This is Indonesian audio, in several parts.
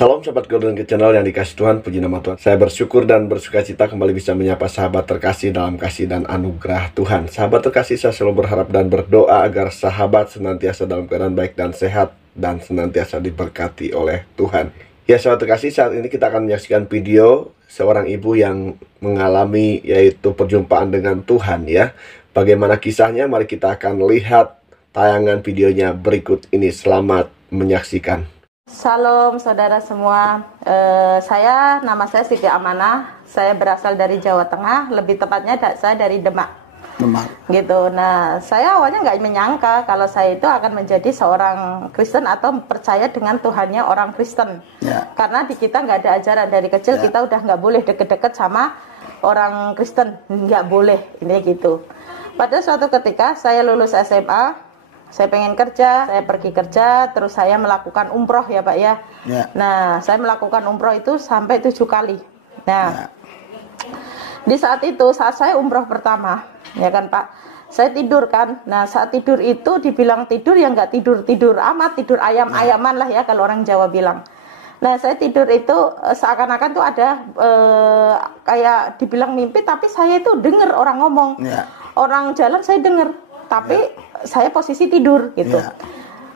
Salam sahabat Golden Gate Channel yang dikasih Tuhan, puji nama Tuhan. Saya bersyukur dan bersukacita kembali bisa menyapa sahabat terkasih dalam kasih dan anugerah Tuhan. Sahabat terkasih, saya selalu berharap dan berdoa agar sahabat senantiasa dalam keadaan baik dan sehat dan senantiasa diberkati oleh Tuhan. Ya sahabat terkasih, saat ini kita akan menyaksikan video seorang ibu yang mengalami yaitu perjumpaan dengan Tuhan ya. Bagaimana kisahnya? Mari kita akan lihat tayangan videonya berikut ini. Selamat menyaksikan. Salam saudara semua, nama saya Siti Amanah, saya berasal dari Jawa Tengah, lebih tepatnya saya dari Demak. Gitu. Nah, saya awalnya nggak menyangka kalau saya itu akan menjadi seorang Kristen atau percaya dengan Tuhannya orang Kristen. Ya. Karena di kita nggak ada ajaran dari kecil, kita udah nggak boleh deket-deket sama orang Kristen, nggak boleh, ini gitu. Pada suatu ketika saya lulus SMA. Saya pengen kerja, saya pergi kerja, terus saya melakukan umroh ya Pak ya. Nah, saya melakukan umroh itu sampai 7 kali. Nah, di saat itu, saat saya umroh pertama, ya kan Pak, saya tidur kan. Nah, saat tidur itu dibilang tidur ya nggak tidur amat, tidur ayam-ayaman lah ya kalau orang Jawa bilang. Nah, saya tidur itu seakan-akan tuh ada kayak dibilang mimpi, tapi saya itu dengar orang ngomong. Orang jalan saya dengar. Tapi saya posisi tidur gitu.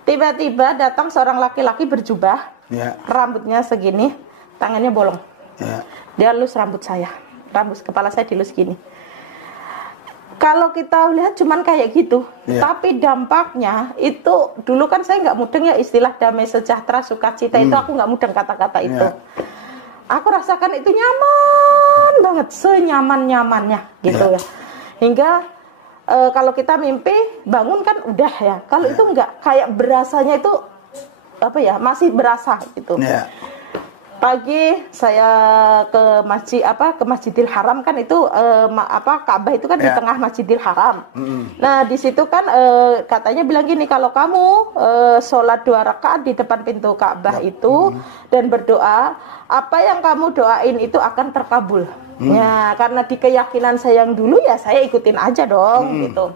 Tiba-tiba datang seorang laki-laki berjubah, rambutnya segini, tangannya bolong. Dia elus rambut saya, rambut kepala saya dilus gini. Kalau kita lihat cuman kayak gitu, tapi dampaknya itu dulu kan saya nggak mudeng ya istilah damai sejahtera sukacita itu aku nggak mudeng kata-kata itu. Aku rasakan itu nyaman banget, senyaman-nyamannya gitu ya. Hingga kalau kita mimpi bangun kan udah ya. Kalau itu enggak, kayak berasanya itu apa ya, masih berasa gitu. Pagi saya ke Masjidil Haram kan itu Ka'bah itu kan di tengah Masjidil Haram. Nah di situ kan katanya bilang gini, kalau kamu sholat 2 rakaat di depan pintu Ka'bah itu dan berdoa, apa yang kamu doain itu akan terkabul. Ya, karena di keyakinan saya yang dulu ya saya ikutin aja dong gitu.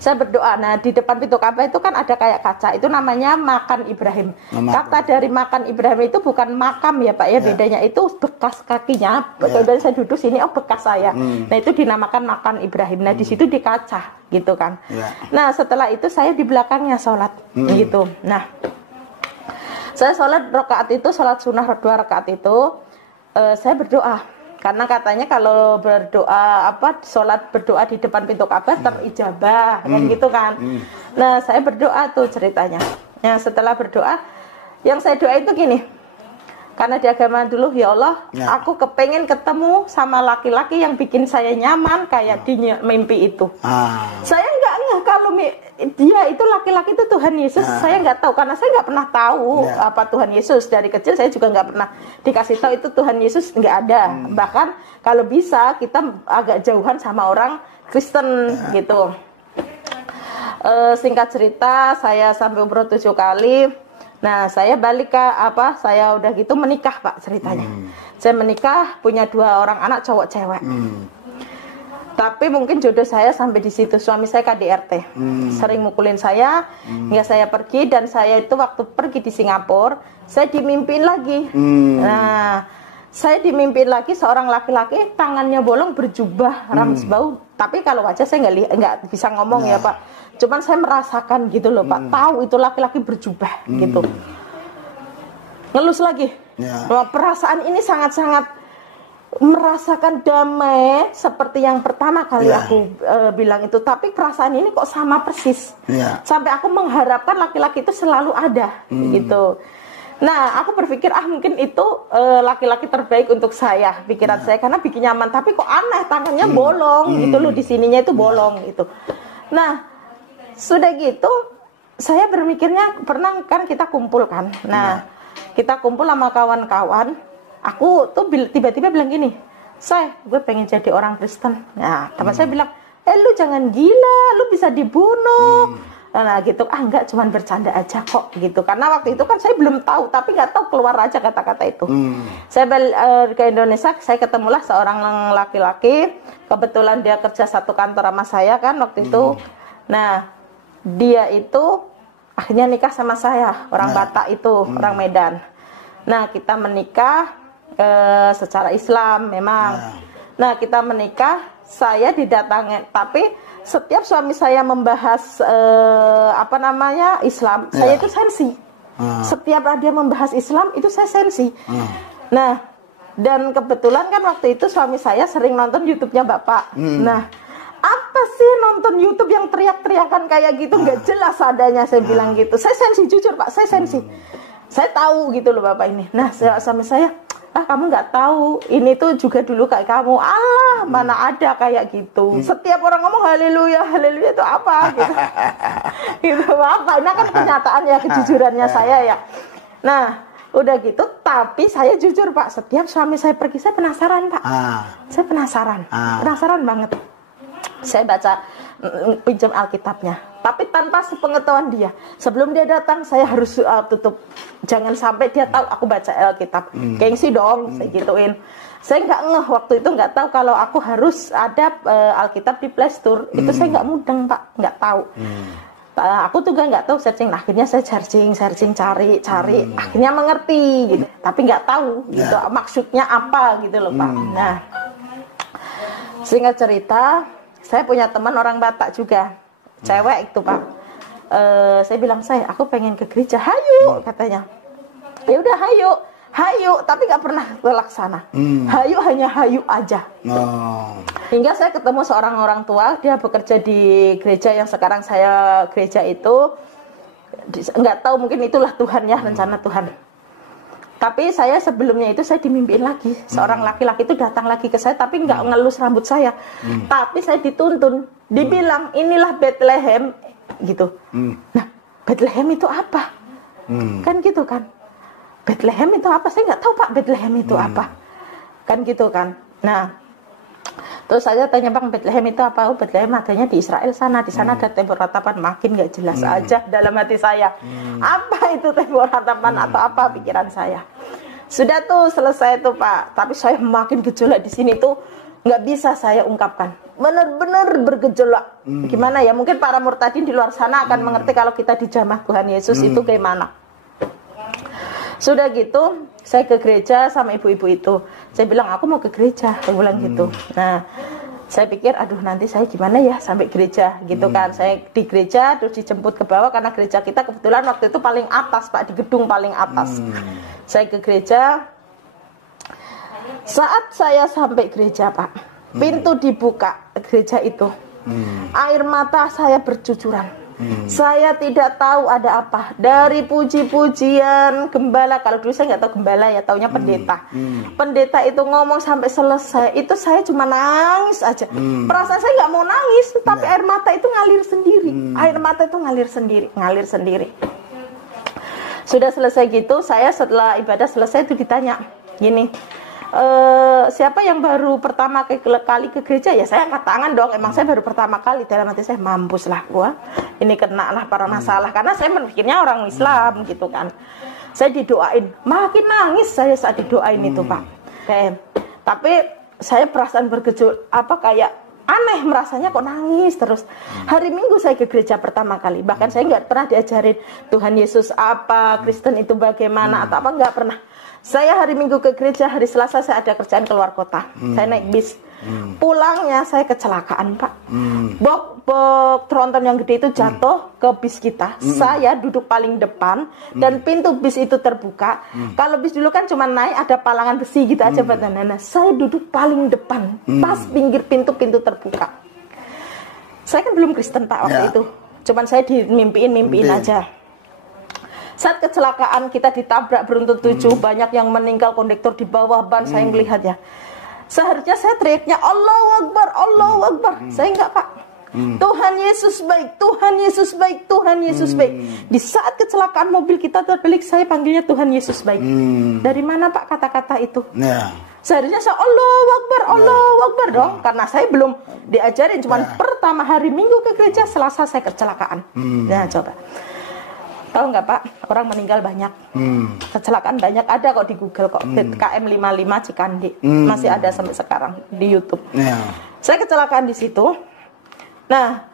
Saya berdoa. Nah, di depan pintu Ka'bah itu kan ada kayak kaca. Itu namanya makam Ibrahim. Kata dari makam Ibrahim itu bukan makam ya Pak ya, bedanya itu bekas kakinya. Betul saya duduk sini, oh bekas saya. Nah, itu dinamakan makam Ibrahim. Nah, di situ di kaca gitu kan. Nah, setelah itu saya di belakangnya sholat gitu. Nah, saya sholat rakaat itu, sholat sunnah 2 rakaat itu, saya berdoa. Karena katanya kalau berdoa sholat berdoa di depan pintu Ka'bah terijabah kan gitu kan. Nah, saya berdoa tuh ceritanya. Nah, setelah berdoa, yang saya doa itu gini. Karena di agama dulu, ya Allah, aku kepengen ketemu sama laki-laki yang bikin saya nyaman kayak di mimpi itu. Saya nggak kalau dia itu laki-laki itu Tuhan Yesus, saya nggak tahu karena saya nggak pernah tahu apa Tuhan Yesus. Dari kecil saya juga nggak pernah dikasih tahu itu Tuhan Yesus, nggak ada. Bahkan kalau bisa kita agak jauhan sama orang Kristen gitu. Singkat cerita, saya sampai umroh 7 kali. Nah, saya balik ke saya udah gitu menikah Pak ceritanya. Saya menikah, punya 2 orang anak cowok cewek. Tapi mungkin jodoh saya sampai di situ. Suami saya KDRT, sering mukulin saya, hingga saya pergi. Dan saya itu waktu pergi di Singapura, saya dimimpin lagi. Nah, saya dimimpin lagi seorang laki-laki, tangannya bolong, berjubah, rambut bau. Tapi kalau wajah saya nggak bisa ngomong ya Pak. Cuman saya merasakan gitu loh Pak, tahu itu laki-laki berjubah gitu. Ngelus lagi. Perasaan ini sangat-sangat merasakan damai seperti yang pertama kali aku bilang itu, tapi perasaan ini kok sama persis. Sampai aku mengharapkan laki-laki itu selalu ada gitu. Nah, aku berpikir mungkin itu laki-laki terbaik untuk saya, pikiran saya, karena bikin nyaman. Tapi kok aneh, tangannya bolong gitu loh, di sininya itu bolong gitu. Nah, sudah gitu saya berpikirnya, pernah kan kita kumpul kan. Nah, kita kumpul sama kawan-kawan. Aku tuh tiba-tiba bilang gini, gue pengen jadi orang Kristen. Nah, teman saya bilang, lu jangan gila, lu bisa dibunuh. Nah gitu, enggak, cuman bercanda aja kok gitu. Karena waktu itu kan saya belum tahu, tapi nggak tahu, keluar aja kata-kata itu. Saya balik ke Indonesia, saya ketemulah seorang laki-laki. Kebetulan dia kerja satu kantor sama saya kan waktu itu. Nah, dia itu akhirnya nikah sama saya, orang Batak itu, orang Medan. Nah, kita menikah secara Islam memang. Nah, kita menikah, saya didatangi, tapi setiap suami saya membahas Islam, saya itu sensi. Setiap dia membahas Islam itu saya sensi. Nah, dan kebetulan kan waktu itu suami saya sering nonton YouTube-nya Bapak. Nah, apa sih nonton YouTube yang teriak-teriakan kayak gitu, nggak jelas adanya, saya bilang gitu. Saya sensi, jujur Pak, saya sensi. Saya tahu gitu loh Bapak ini. Nah, suami saya, kamu nggak tahu, ini tuh juga dulu kayak kamu. Mana ada kayak gitu. Setiap orang ngomong haleluya, haleluya itu apa gitu. Gitu apa? Ini kan kenyataan ya, kejujurannya saya ya. Nah, udah gitu, tapi saya jujur Pak, setiap suami saya pergi, saya penasaran Pak. Saya penasaran banget. Saya baca, pinjam Alkitabnya, tapi tanpa sepengetahuan dia. Sebelum dia datang, saya harus tutup. Jangan sampai dia tahu aku baca Alkitab. Gengsi dong, saya gituin. Saya nggak ngeh waktu itu, nggak tahu kalau aku harus ada Alkitab di Play Store. Itu saya nggak mudeng Pak, nggak tahu. Aku tuh nggak tahu searching. Nah, akhirnya saya searching, cari. Akhirnya mengerti gitu. Tapi nggak tahu gitu maksudnya apa gitu loh Pak. Nah, singkat cerita, saya punya teman orang Batak juga, cewek itu Pak. Saya bilang, aku pengen ke gereja, hayu katanya. Ya udah hayu, tapi nggak pernah terlaksana. Hayu hanya hayu aja. Hingga saya ketemu seorang orang tua, dia bekerja di gereja yang sekarang saya gereja itu. Nggak tahu, mungkin itulah Tuhan ya, rencana Tuhan. Tapi saya sebelumnya itu saya dimimpiin lagi, seorang laki-laki itu datang lagi ke saya, tapi nggak ngelus rambut saya. Tapi saya dituntun, dibilang inilah Bethlehem gitu. Nah, Bethlehem itu apa? Kan gitu kan? Bethlehem itu apa? Saya nggak tahu Pak, Bethlehem itu apa? Kan gitu kan? Nah, terus saya tanya, Bang, Bethlehem itu apa? Bethlehem adanya di Israel sana. Di sana ada tembok ratapan. Makin nggak jelas aja dalam hati saya. Apa itu tembok ratapan atau apa pikiran saya? Sudah tuh selesai tuh Pak. Tapi saya makin gejolak di sini tuh nggak bisa saya ungkapkan. Benar-benar bergejolak. Gimana ya? Mungkin para murtadin di luar sana akan mengerti kalau kita dijamah Tuhan Yesus itu gimana. Sudah gitu, saya ke gereja sama ibu-ibu itu. Saya bilang, aku mau ke gereja, saya bilang gitu. Nah, saya pikir, aduh nanti saya gimana ya sampai gereja gitu kan. Saya di gereja, terus dijemput ke bawah, karena gereja kita kebetulan waktu itu paling atas Pak, di gedung paling atas. Saya ke gereja. Saat saya sampai gereja Pak, pintu dibuka gereja itu. Air mata saya bercucuran. Saya tidak tahu ada apa. Dari puji-pujian gembala, kalau dulu saya nggak tahu gembala ya, taunya pendeta. Pendeta itu ngomong sampai selesai, itu saya cuma nangis aja. Perasaan saya nggak mau nangis, tapi air mata itu ngalir sendiri. Air mata itu ngalir sendiri. Sudah selesai gitu, saya setelah ibadah selesai itu ditanya, gini, siapa yang baru pertama kali ke gereja? Ya saya angkat tangan dong, emang saya baru pertama kali. Dalam hati saya, mampus lah gua, ini kena lah para masalah, karena saya berpikirnya orang Islam gitu kan. Saya didoain, makin nangis saya saat didoain itu Pak. Tapi saya perasaan bergejolak, kayak aneh merasanya, kok nangis terus. Hari Minggu saya ke gereja pertama kali, bahkan saya nggak pernah diajarin Tuhan Yesus apa, Kristen itu bagaimana atau apa, nggak pernah. Saya hari Minggu ke gereja, hari Selasa saya ada kerjaan keluar kota. Saya naik bis. Pulangnya saya kecelakaan Pak. Bok tronton yang gede itu jatuh ke bis kita. Saya duduk paling depan dan pintu bis itu terbuka. Kalau bis dulu kan cuma naik ada palangan besi gitu aja buat nana. Saya duduk paling depan, pas pinggir pintu terbuka. Saya kan belum Kristen Pak waktu itu. Cuman saya dimimpiin aja. Saat kecelakaan kita ditabrak beruntun 7, banyak yang meninggal, kondektor di bawah ban, saya melihat ya. Seharusnya saya teriaknya Allahu Akbar, Allahu Akbar. Saya enggak Pak. Tuhan Yesus baik, Tuhan Yesus baik, Tuhan Yesus baik. Di saat kecelakaan mobil kita terbelik, saya panggilnya Tuhan Yesus baik. Dari mana Pak kata-kata itu? Seharusnya saya Allahu Akbar, Allahu Akbar dong. Karena saya belum diajarin, cuman pertama hari Minggu ke gereja, Selasa saya kecelakaan. Nah coba. Tahu nggak Pak, orang meninggal banyak, kecelakaan banyak, ada kok di Google kok, KM 55 Cikandi, masih ada sampai sekarang di YouTube. Saya kecelakaan di situ. Nah,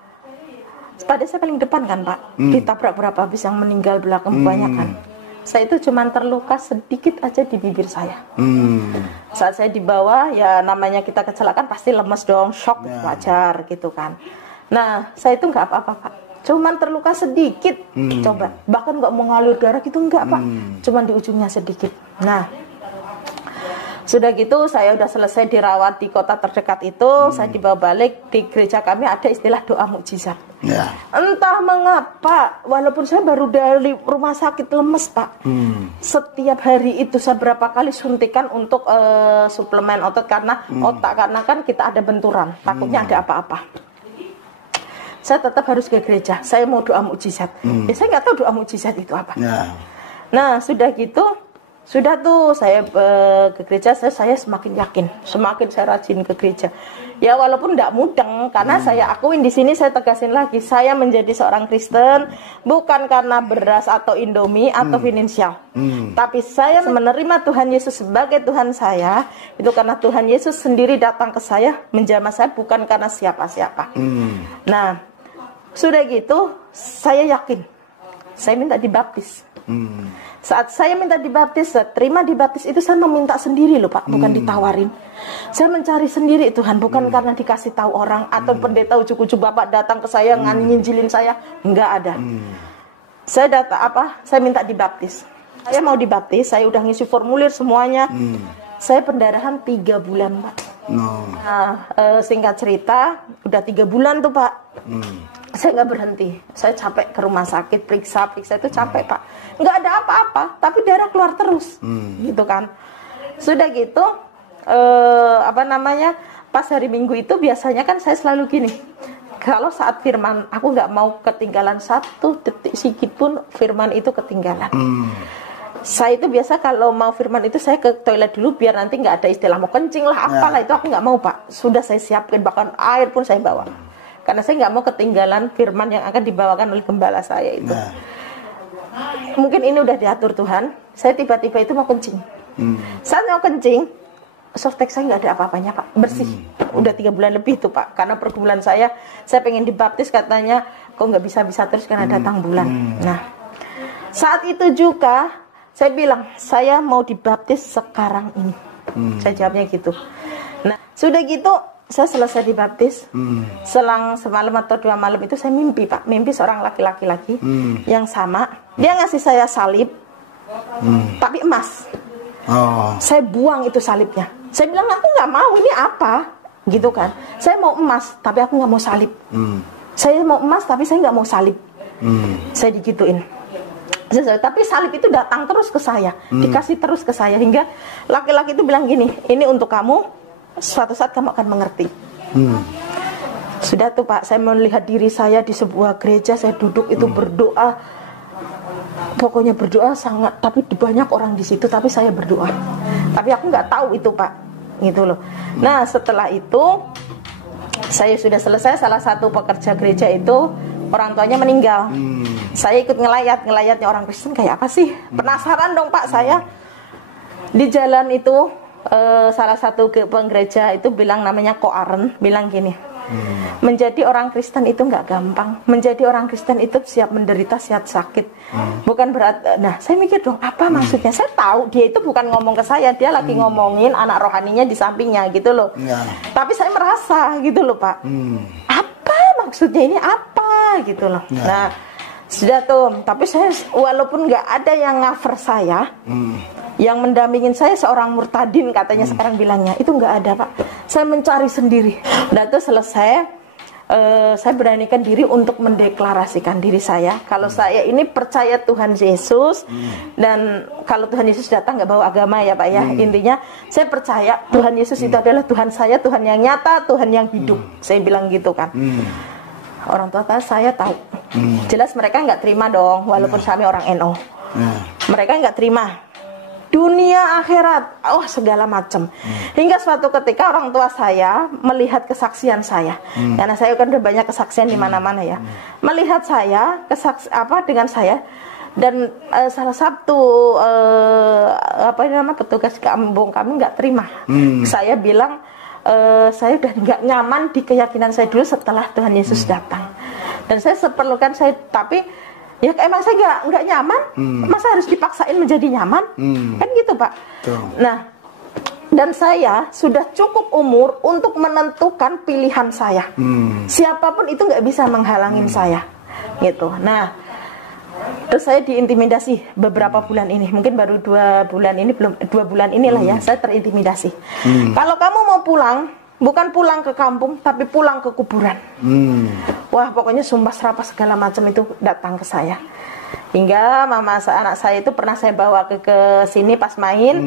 pada saya paling depan kan Pak, ditabrak berapa bis yang meninggal belakang kebanyakan. Saya itu cuma terluka sedikit aja di bibir saya. Saat saya dibawa, ya namanya kita kecelakaan pasti lemes dong, shock, wajar gitu kan. Nah, saya itu nggak apa-apa Pak, cuman terluka sedikit, coba, bahkan nggak mau ngalir darah gitu, nggak Pak, cuman di ujungnya sedikit. Nah, sudah gitu saya udah selesai dirawat di kota terdekat itu, saya dibawa balik. Di gereja kami ada istilah doa mukjizat. Entah mengapa, walaupun saya baru dari rumah sakit lemes Pak, setiap hari itu saya berapa kali suntikan untuk suplemen otot karena otak, karena kan kita ada benturan, takutnya ada apa-apa. Saya tetap harus ke gereja, saya mau doa mukjizat. Ya, saya nggak tahu doa mukjizat itu apa. Nah sudah gitu, sudah tuh saya ke gereja, saya semakin yakin, semakin saya rajin ke gereja. Ya walaupun tidak mudeng, karena saya akuin di sini, saya tegasin lagi, saya menjadi seorang Kristen bukan karena beras atau Indomie atau finansial, tapi saya menerima Tuhan Yesus sebagai Tuhan saya itu karena Tuhan Yesus sendiri datang ke saya, menjamah saya, bukan karena siapa-siapa. Nah sudah gitu, saya yakin, saya minta dibaptis. Saat saya minta dibaptis, saya terima dibaptis itu, saya meminta sendiri loh Pak, bukan ditawarin. Saya mencari sendiri Tuhan, bukan karena dikasih tahu orang atau pendeta ujuk-ujuk Bapak datang ke saya nginjilin saya, enggak ada. Saya saya minta dibaptis. Saya mau dibaptis, saya udah ngisi formulir semuanya. Saya pendarahan 3 bulan Pak. Nah, singkat cerita, udah 3 bulan tuh Pak. Saya nggak berhenti, saya capek ke rumah sakit, periksa itu capek Pak, nggak ada apa-apa, tapi darah keluar terus, gitu kan. Sudah gitu, pas hari Minggu itu biasanya kan saya selalu gini, kalau saat firman, aku nggak mau ketinggalan 1 detik sedikit pun firman itu ketinggalan. Saya itu biasa kalau mau firman itu saya ke toilet dulu biar nanti nggak ada istilah mau kencing lah, apalah itu aku nggak mau Pak. Sudah saya siapkan, bahkan air pun saya bawa. Karena saya nggak mau ketinggalan firman yang akan dibawakan oleh gembala saya itu. Mungkin ini udah diatur Tuhan. Saya tiba-tiba itu mau kencing. Saat mau kencing, softtek saya nggak ada apa-apanya Pak, bersih. Udah 3 bulan lebih tuh Pak. Karena pergumulan saya pengen dibaptis, katanya kok nggak bisa-bisa terus karena datang bulan. Nah, saat itu juga saya bilang saya mau dibaptis sekarang ini. Saya jawabnya gitu. Nah, sudah gitu. Saya selesai dibaptis, selang semalam atau 2 malam itu saya mimpi Pak, mimpi seorang laki-laki lagi yang sama, dia ngasih saya salib, tapi emas. Saya buang itu salibnya. Saya bilang aku nggak mau, ini apa, gitu kan? Saya mau emas, tapi aku nggak mau salib. Saya mau emas, tapi saya nggak mau salib. Saya digituin. Tapi salib itu datang terus ke saya, dikasih terus ke saya, hingga laki-laki itu bilang gini, ini untuk kamu. Suatu saat kamu akan mengerti. Sudah tuh Pak, saya melihat diri saya di sebuah gereja, saya duduk itu berdoa. Pokoknya berdoa sangat, tapi banyak orang di situ, tapi saya berdoa. Tapi aku nggak tahu itu Pak, gitu loh. Nah setelah itu saya sudah selesai, salah satu pekerja gereja itu orang tuanya meninggal. Saya ikut ngelayatnya orang Kristen kayak apa sih? Penasaran dong Pak saya. Di jalan itu salah satu penggereja itu bilang, namanya Ko Aren, bilang gini, menjadi orang Kristen itu nggak gampang, menjadi orang Kristen itu siap menderita, siap sakit, bukan berat. Nah saya mikir dong apa maksudnya, saya tahu dia itu bukan ngomong ke saya, dia lagi ngomongin anak rohaninya di sampingnya gitu loh. Tapi saya merasa gitu loh Pak, apa maksudnya ini apa gitu loh. Nah sudah tuh, tapi saya walaupun nggak ada yang cover saya, yang mendampingin saya seorang murtadin katanya sekarang bilangnya, itu nggak ada Pak. Saya mencari sendiri. Udah tuh selesai, saya beranikan diri untuk mendeklarasikan diri saya kalau saya ini percaya Tuhan Yesus, dan kalau Tuhan Yesus datang nggak bawa agama ya Pak ya. Intinya saya percaya Tuhan Yesus itu adalah Tuhan saya, Tuhan yang nyata, Tuhan yang hidup. Saya bilang gitu kan. Orang tua saya tahu. Jelas mereka nggak terima dong, walaupun kami orang NO. Mereka nggak terima. Dunia akhirat, segala macam. Hingga suatu ketika orang tua saya melihat kesaksian saya, karena saya kan udah banyak kesaksian di mana-mana ya. Melihat saya dengan saya, dan salah satu petugas kampung kami nggak terima. Saya bilang saya udah nggak nyaman di keyakinan saya dulu setelah Tuhan Yesus datang. Dan saya seperlukan tapi Ya emang saya nggak nyaman, masa harus dipaksain menjadi nyaman? Kan gitu Pak. Nah, dan saya sudah cukup umur untuk menentukan pilihan saya. Siapapun itu nggak bisa menghalangin saya, gitu. Nah, terus saya diintimidasi beberapa bulan ini, mungkin baru 2 bulan ini, belum 2 bulan inilah ya, saya terintimidasi. Kalau kamu mau pulang, bukan pulang ke kampung, tapi pulang ke kuburan. Wah, pokoknya sumpah serapah segala macam itu datang ke saya. Hingga anak saya itu pernah saya bawa ke sini pas main.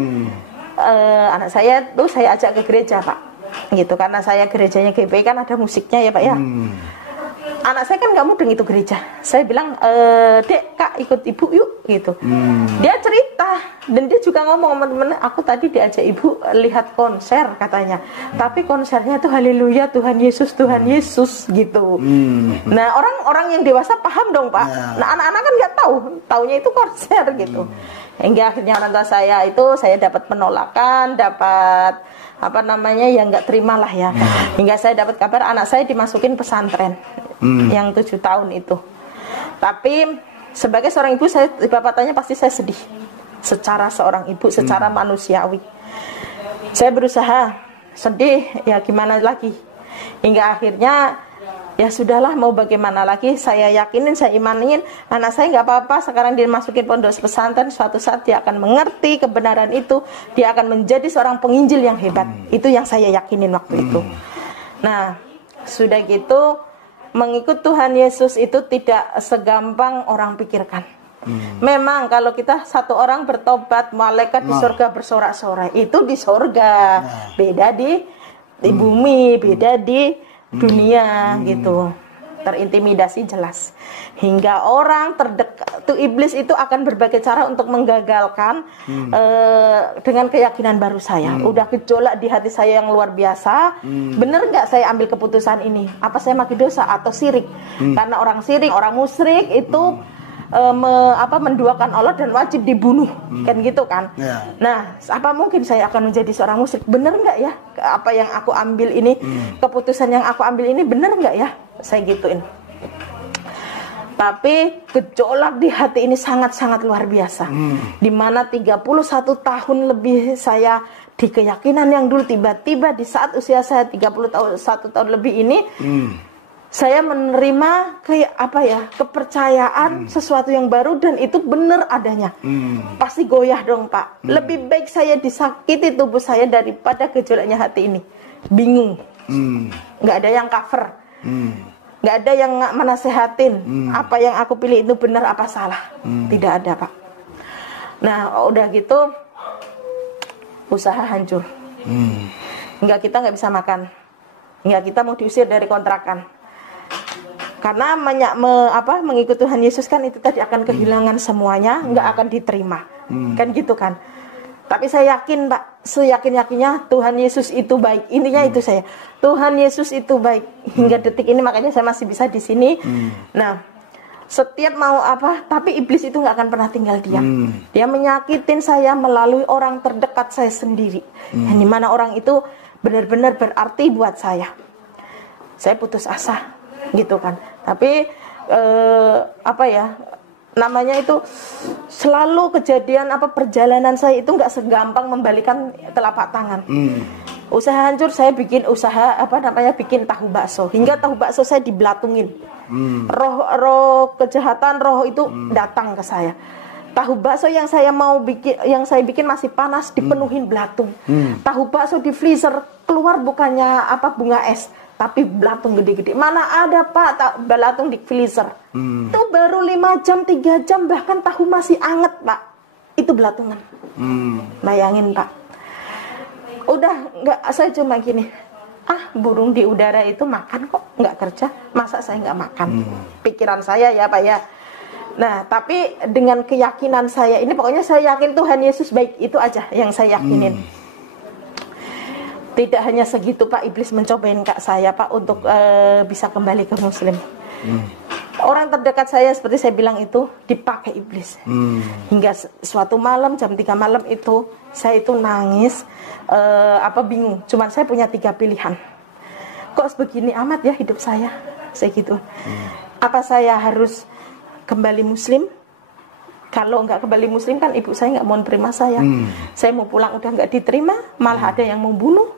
Anak saya tuh saya ajak ke gereja Pak, gitu, karena saya gerejanya GPI kan ada musiknya ya Pak ya. Anak saya kan nggak mudeng itu gereja. Saya bilang, Dek, Kak ikut ibu yuk, gitu. Dia cerita dan dia juga ngomong, teman-teman, aku tadi diajak ibu lihat konser katanya, tapi konsernya tuh haleluya Tuhan Yesus gitu. Nah, orang yang dewasa paham dong Pak. Nah, anak-anak kan nggak tahu, taunya itu konser gitu. Hingga akhirnya orang tua saya dapat penolakan, dapat ya nggak terima lah ya. Hingga saya dapat kabar anak saya dimasukin pesantren yang 7 tahun itu. Tapi sebagai seorang ibu, bapak tanya pasti saya sedih. Secara seorang ibu, secara manusiawi, saya berusaha sedih, ya gimana lagi. Hingga akhirnya ya sudahlah, mau bagaimana lagi. Saya yakinin, saya imanin anak saya nggak apa-apa. Sekarang dia masukin pondok pesantren, suatu saat dia akan mengerti kebenaran itu. Dia akan menjadi seorang penginjil yang hebat. Itu yang saya yakinin waktu itu. Nah, sudah gitu, mengikut Tuhan Yesus itu tidak segampang orang pikirkan. Memang kalau kita satu orang bertobat, malaikat di surga bersorak-sorai. Itu di surga, beda di bumi, beda di dunia gitu. Terintimidasi jelas. Hingga orang terdekat tuh, iblis itu akan berbagai cara untuk menggagalkan dengan keyakinan baru saya. Udah gejolak di hati saya yang luar biasa. Bener nggak saya ambil keputusan ini? Apa saya makin dosa atau syirik? Karena orang syirik, orang musyrik itu menduakan Allah dan wajib dibunuh, kan gitu kan. Nah, apa mungkin saya akan menjadi seorang musyrik? Bener nggak ya apa yang aku ambil ini, keputusan yang aku ambil ini bener nggak ya? Saya gituin. Tapi gejolak di hati ini sangat-sangat luar biasa. Dimana 31 tahun lebih saya di keyakinan yang dulu, tiba-tiba di saat usia saya 31 tahun lebih ini, saya menerima kepercayaan sesuatu yang baru, dan itu benar adanya. Pasti goyah dong Pak. Lebih baik saya disakiti tubuh saya daripada gejolaknya hati ini. Bingung. Nggak ada yang cover. Nggak ada yang menasehatin. Apa yang aku pilih itu benar apa salah. Tidak ada Pak. Nah, udah gitu usaha hancur. Hingga kita nggak bisa makan. Hingga kita mau diusir dari kontrakan. Karena mengikuti Tuhan Yesus kan itu tadi akan kehilangan semuanya, nggak akan diterima, kan gitu kan. Tapi saya yakin Pak, seyakin-yakinnya Tuhan Yesus itu baik. Intinya itu saya, Tuhan Yesus itu baik hingga detik ini, makanya saya masih bisa di sini. Nah, setiap mau tapi iblis itu nggak akan pernah tinggal diam. Dia menyakitin saya melalui orang terdekat saya sendiri, yang dimana orang itu benar-benar berarti buat saya. Saya putus asa. Gitu kan, tapi namanya itu selalu kejadian perjalanan saya itu nggak segampang membalikan telapak tangan. Usaha hancur, saya bikin usaha bikin tahu bakso, hingga tahu bakso saya diblatungin. Roh kejahatan, roh itu datang ke saya. Tahu bakso yang saya bikin masih panas, dipenuhin belatung. Tahu bakso di freezer, keluar bukannya bunga es, tapi belatung gede-gede. Mana ada Pak belatung di freezer. Itu baru 5 jam, 3 jam, bahkan tahu masih anget Pak. Itu belatungan. Bayangin Pak. Udah nggak, saya cuma gini, burung di udara itu makan kok, nggak kerja, masa saya nggak makan. Pikiran saya ya Pak ya. Nah, tapi dengan keyakinan saya ini, pokoknya saya yakin Tuhan Yesus baik, itu aja yang saya yakinin. Tidak hanya segitu Pak, iblis mencobain Kak saya Pak untuk bisa kembali ke Muslim. Orang terdekat saya seperti saya bilang itu dipakai iblis. Hingga suatu malam jam 3 malam itu saya itu nangis, bingung. Cuman saya punya 3 pilihan. Kok sebegini amat ya hidup saya? Saya gitu. Apa saya harus kembali muslim. Kalau nggak kembali muslim kan ibu saya nggak mau terima saya. Saya mau pulang udah nggak diterima, malah ada yang mau bunuh.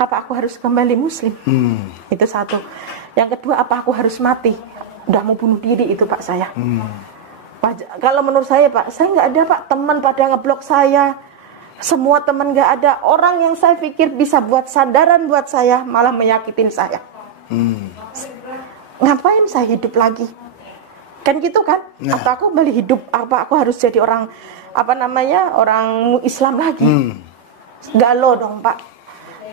Apa aku harus kembali muslim? Itu satu. Yang kedua, apa aku harus mati? Udah mau bunuh diri itu Pak saya. Kalau menurut saya Pak, saya nggak ada Pak teman pada ngeblok saya. Semua teman nggak ada. Orang yang saya pikir bisa buat sandaran buat saya malah menyakitin saya. Ngapain saya hidup lagi? Kan gitu kan? Apa aku kembali hidup? Apa aku harus jadi orang orang Islam lagi? Galau dong Pak.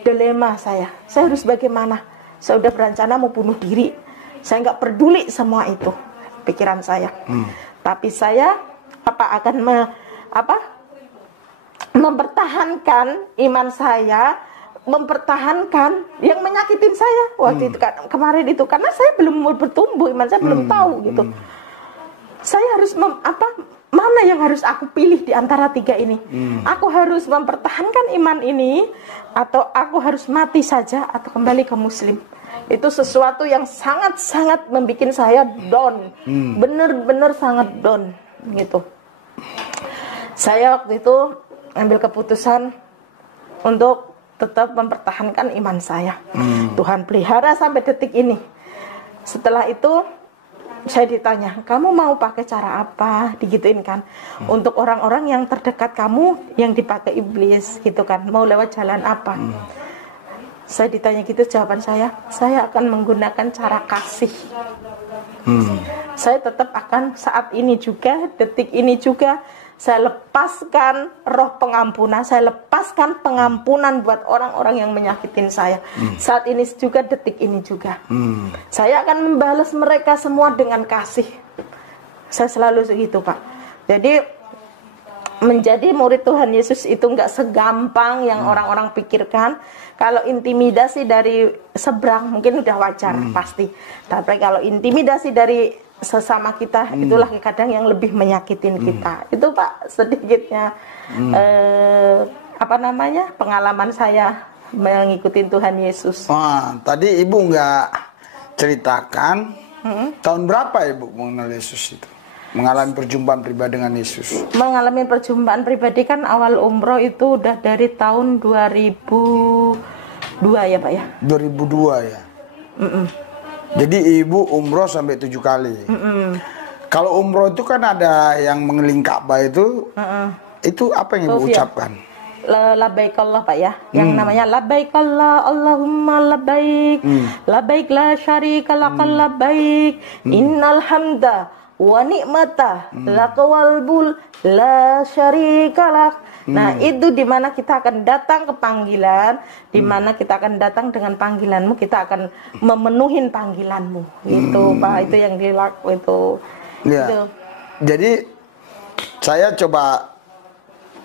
Dilema saya harus bagaimana? Saya udah berencana mau bunuh diri. Saya nggak peduli semua itu pikiran saya. Tapi saya akan mempertahankan iman saya, mempertahankan yang menyakitin saya waktu itu kan, kemarin itu, karena saya belum mau bertumbuh, iman saya belum tahu gitu. Saya harus mana yang harus aku pilih di antara tiga ini? Aku harus mempertahankan iman ini, atau aku harus mati saja, atau kembali ke muslim. Itu sesuatu yang sangat-sangat membuat saya down, bener-bener sangat down gitu. Saya waktu itu ambil keputusan untuk tetap mempertahankan iman saya. Tuhan pelihara sampai detik ini. Setelah itu saya ditanya, kamu mau pakai cara apa? Digituin kan. Untuk orang-orang yang terdekat kamu yang dipakai iblis gitu kan, mau lewat jalan apa? Saya ditanya gitu, jawaban saya akan menggunakan cara kasih. Saya tetap akan saat ini juga, detik ini juga, saya lepaskan roh pengampunan, saya lepaskan pengampunan buat orang-orang yang menyakitin saya. Saat ini juga, detik ini juga. Saya akan membalas mereka semua dengan kasih. Saya selalu segitu Pak. Jadi menjadi murid Tuhan Yesus itu nggak segampang yang orang-orang pikirkan. Kalau intimidasi dari seberang mungkin udah wajar pasti. Tapi kalau intimidasi dari sesama kita, itulah kadang yang lebih menyakitin kita. Itu Pak sedikitnya pengalaman saya mengikuti Tuhan Yesus. Wah, tadi Ibu nggak ceritakan tahun berapa Ibu mengenal Yesus itu? Mengalami perjumpaan pribadi dengan Yesus. Mengalami perjumpaan pribadi kan awal umroh itu udah dari tahun 2002 ya Pak ya? 2002 ya? Jadi Ibu umroh sampai 7 kali. Kalau umroh itu kan ada yang mengelilingi Ka'bah itu apa yang Ibu ucapkan? Labbaik Allah Pak ya, yang namanya labbaik Allah, Allahumma labbaik, labbaik la syarika lakal labbaik, innal hamda wa ni'mata lakawal bul la syarikalak. Nah itu dimana kita akan datang ke panggilan, dimana kita akan datang dengan panggilanmu, kita akan memenuhi panggilanmu. Itu Pak, itu yang dilakukan itu. Ya. Itu. Jadi saya coba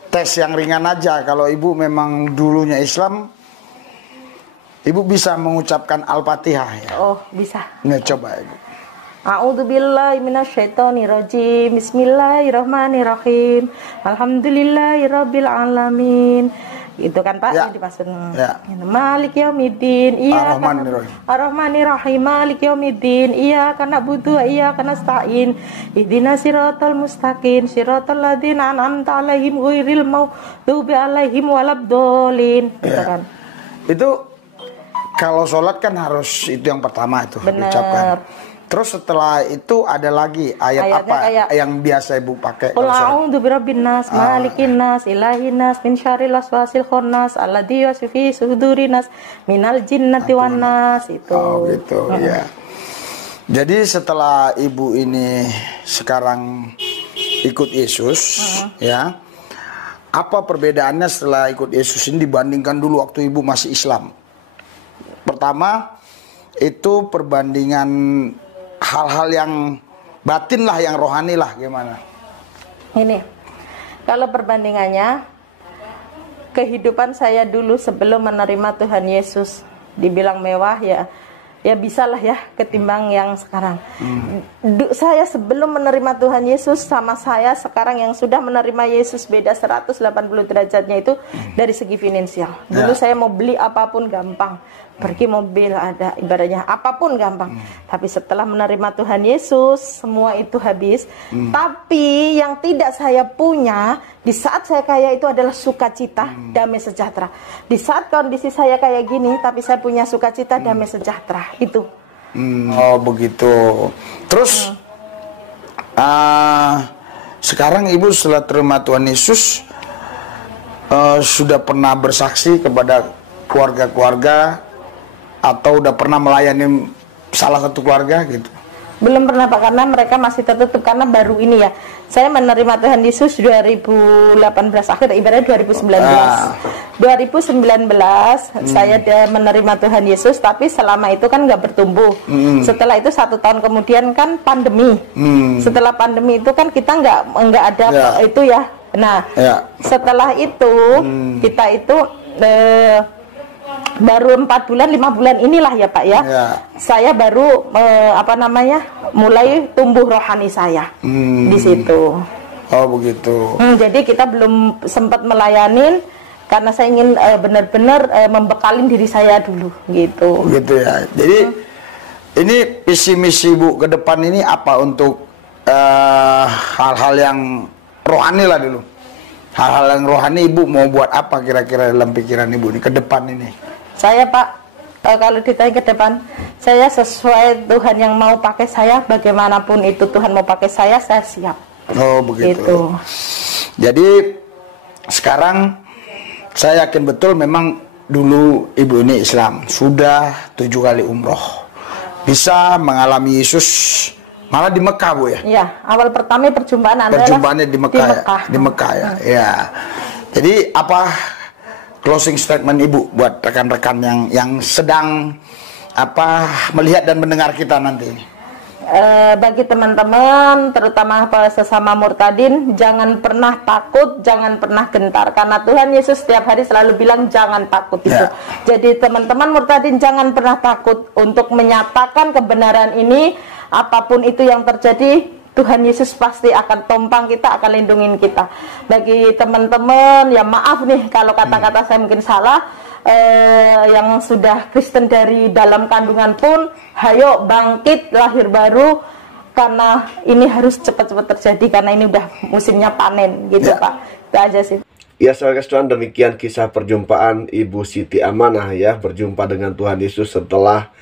tes yang ringan aja. Kalau Ibu memang dulunya Islam, Ibu bisa mengucapkan Al-Fatihah ya? Oh bisa. Nah coba Ibu. A'udzubillahi minasyaitonirrajim. Bismillahirrahmanirrahim. Alhamdulillahirabbil alamin. Itu kan Pak, ya. Dipasung. Ya. Malik yaumiddin. Iya. Ar-Rahmanirrahim. Malik yaumiddin. Iya karena butuh, iya karena nasta'in. Ihdinas siratal mustaqim. Siratal ladzina an'amta 'alaihim ghairil maghdubi 'alaihim waladdallin. Gitu kan. Itu kalau sholat kan harus itu yang pertama itu diucapkan. Terus setelah itu ada lagi ayat apa yang biasa Ibu pakai? Qul a'udzu birabbin nas, malikin nas, ilahin nas, min syarril waswasil khannas, alladzi yuwaswisu fi sudurin nas, minal jinnati wan nas. Itu. Oh gitu ya. Jadi setelah Ibu ini sekarang ikut Yesus ya. Apa perbedaannya setelah ikut Yesus ini dibandingkan dulu waktu Ibu masih Islam? Pertama, itu perbandingan hal-hal yang batin lah, yang rohani lah, gimana? Ini, kalau perbandingannya, kehidupan saya dulu sebelum menerima Tuhan Yesus, dibilang mewah ya bisalah ya, ketimbang yang sekarang. Saya sebelum menerima Tuhan Yesus sama saya sekarang yang sudah menerima Yesus beda 180 derajatnya itu dari segi finansial. Dulu saya mau beli apapun gampang, pergi mobil ada, ibaratnya apapun gampang. Tapi setelah menerima Tuhan Yesus, semua itu habis. Tapi yang tidak saya punya di saat saya kaya itu adalah sukacita, damai sejahtera. Di saat kondisi saya kayak gini, tapi saya punya sukacita, damai sejahtera. Itu. Oh begitu. Terus sekarang ibu setelah terima Tuhan Yesus sudah pernah bersaksi kepada keluarga-keluarga atau udah pernah melayani salah satu keluarga gitu? Belum pernah Pak, karena mereka masih tertutup karena baru ini ya. Saya menerima Tuhan Yesus 2018 akhir, ibaratnya 2019. 2019 saya menerima Tuhan Yesus, tapi selama itu kan nggak bertumbuh. Setelah itu 1 tahun kemudian kan pandemi. Setelah pandemi itu kan kita nggak ada itu ya. Nah, setelah itu kita itu baru 4 bulan 5 bulan inilah ya Pak ya, saya baru mulai tumbuh rohani saya di situ. Oh begitu. Jadi kita belum sempat melayanin karena saya ingin benar-benar membekalin diri saya dulu gitu. Gitu ya. Jadi ini visi misi Bu ke depan ini apa untuk hal-hal yang rohani lah dulu. Hal-hal yang rohani Ibu mau buat apa kira-kira dalam pikiran Ibu ini ke depan ini? Saya Pak, kalau ditanya ke depan, saya sesuai Tuhan yang mau pakai saya, bagaimanapun itu Tuhan mau pakai saya siap. Oh begitu. Gitu. Jadi sekarang saya yakin betul memang dulu Ibu ini Islam, sudah 7 kali umroh, bisa mengalami Yesus. Malah di Mekah Bu ya? Iya, awal pertama perjumpaannya di Mekah. Di Mekah ya. Ya. Jadi apa closing statement Ibu buat rekan-rekan yang sedang melihat dan mendengar kita nanti? Bagi teman-teman, terutama sesama murtadin, jangan pernah takut, jangan pernah gentar, karena Tuhan Yesus setiap hari selalu bilang jangan takut itu. Jadi teman-teman murtadin jangan pernah takut untuk menyatakan kebenaran ini. Apapun itu yang terjadi, Tuhan Yesus pasti akan tompang kita, akan lindungin kita. Bagi teman-teman, ya maaf nih kalau kata-kata saya mungkin salah, yang sudah Kristen dari dalam kandungan pun, hayo bangkit, lahir baru, karena ini harus cepat-cepat terjadi, karena ini udah musimnya panen gitu Pak. Itu aja sih. Ya saudara Tuhan, demikian kisah perjumpaan Ibu Siti Amanah ya, berjumpa dengan Tuhan Yesus setelah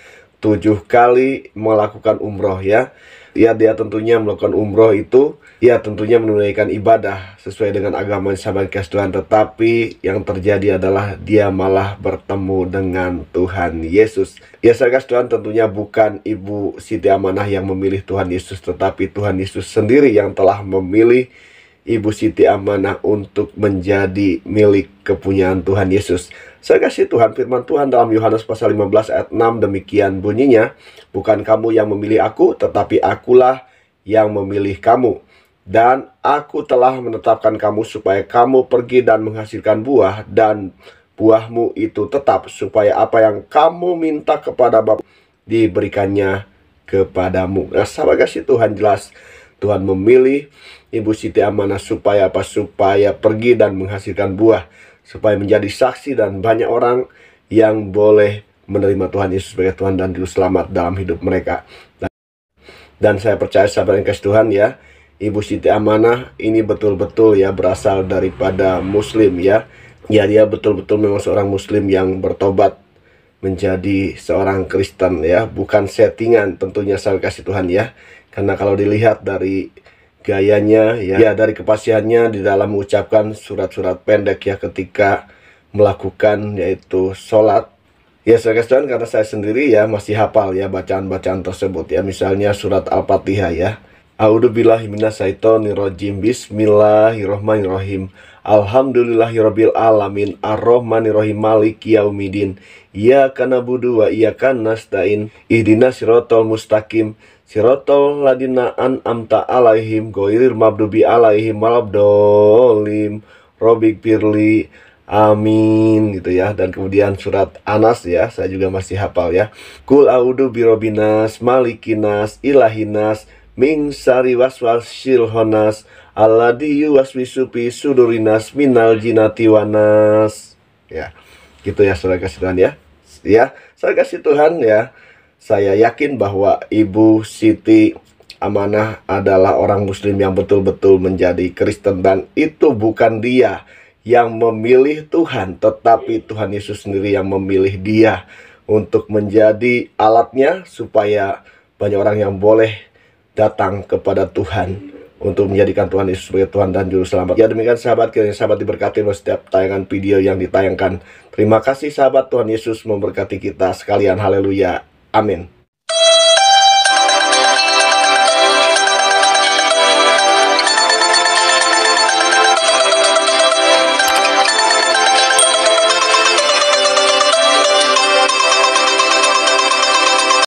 7 kali melakukan umroh ya. Ya, dia tentunya melakukan umroh itu, ya tentunya menunaikan ibadah sesuai dengan agama sahabat Tuhan. Tetapi yang terjadi adalah dia malah bertemu dengan Tuhan Yesus. Ya sahabat Tuhan, tentunya bukan Ibu Siti Amanah yang memilih Tuhan Yesus, tetapi Tuhan Yesus sendiri yang telah memilih Ibu Siti Amanah untuk menjadi milik kepunyaan Tuhan Yesus. Saya kasih Tuhan, firman Tuhan dalam Yohanes pasal 15 ayat 6 demikian bunyinya, bukan kamu yang memilih aku, tetapi akulah yang memilih kamu. Dan aku telah menetapkan kamu supaya kamu pergi dan menghasilkan buah, dan buahmu itu tetap, supaya apa yang kamu minta kepada Bapa diberikannya kepadamu. Nah, sahabat kasih Tuhan, jelas Tuhan memilih Ibu Siti Amanah supaya apa? Supaya pergi dan menghasilkan buah, supaya menjadi saksi dan banyak orang yang boleh menerima Tuhan Yesus sebagai Tuhan dan Juru Selamat dalam hidup mereka. Dan saya percaya sahabat yang kasih Tuhan ya, Ibu Siti Amanah ini betul-betul ya berasal daripada Muslim ya. Ya, dia betul-betul memang seorang Muslim yang bertobat menjadi seorang Kristen ya, bukan settingan tentunya sahabat kasih Tuhan ya. Karena kalau dilihat dari gayanya ya dari kepasihannya di dalam mengucapkan surat-surat pendek ya ketika melakukan yaitu sholat ya saudara Tuhan, karena saya sendiri ya masih hafal ya bacaan-bacaan tersebut ya, misalnya surat Al-Fatihah ya, A'udzubillahi minasyaitonirrajim, Bismillahirrahmanirrahim, Alhamdulillahirabbil alamin, Ar-Rahmanirrahim, Maliki yaumiddin, Iyyaka na'budu wa iyyaka nasta'in, Ihdinas siratal mustaqim, siratal ladzina an'amta 'alaihim ghairil maghdubi 'alaihim waladdallin, Rabbighfirli, amin gitu ya. Dan kemudian surat Anas ya, saya juga masih hafal ya, Qul a'udzu birabbinas malikinas ilahinas min syarri waswasil khannas alladzi yuwaswisu fi sudurinas minal jinnati wanas. Ya, gitu ya saudara kasih Tuhan ya. ya. Saya kasih Tuhan ya. Saya yakin bahwa Ibu Siti Amanah adalah orang Muslim yang betul-betul menjadi Kristen, dan itu bukan dia yang memilih Tuhan, tetapi Tuhan Yesus sendiri yang memilih dia untuk menjadi alatnya supaya banyak orang yang boleh datang kepada Tuhan untuk menjadikan Tuhan Yesus sebagai Tuhan dan Juru Selamat. Ya, demikian sahabat, kiranya sahabat diberkati oleh setiap tayangan video yang ditayangkan. Terima kasih sahabat, Tuhan Yesus memberkati kita sekalian. Haleluya. Amin.